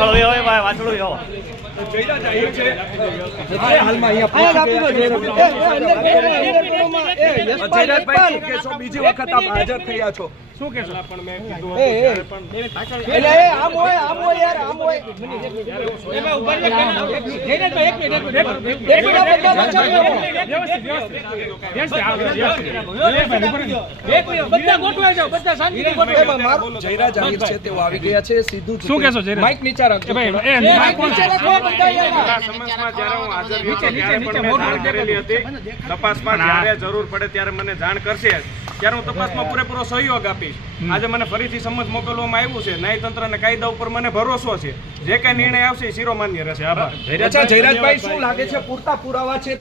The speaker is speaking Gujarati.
આવો હાલમાં અહીંયા પહોંચી ગયા શું બીજી વખત આપ હાજર થયા છો શું કે પણ મેં કીધું એટલે આમ હોય આમ હોય યાર આમ હોય એમાં મારું જયરાજ આહિર છે તેઓ આવી ગયા છે સીધું શું કહેશો જયરાજ? માઇક નીચે રાખજો ભાઈ, એ, એ, માઇક માઇક નીચે રાખો બધા યાર. આ સમન્સમાં જ્યારે હું હાજર રહ્યો ત્યારે પણ મેં જાણ કરેલી હતી તપાસમાં જ્યારે જરૂર પડે ત્યારે મને જાણ કરશે ત્યારે હું તપાસમાં પૂરેપૂરો સહયોગ આપીશ આજે મને ફરીથી સમજ મોકલવામાં આવ્યું છે. ન્યાયતંત્ર અને કાયદા ઉપર મને ભરોસો છે. જે કઈ નિર્ણય આવશે એ શિરોમાન્ય રહેશે. આભાર. જયરાજભાઈ શું લાગે છે? પૂરતા પુરાવા છે?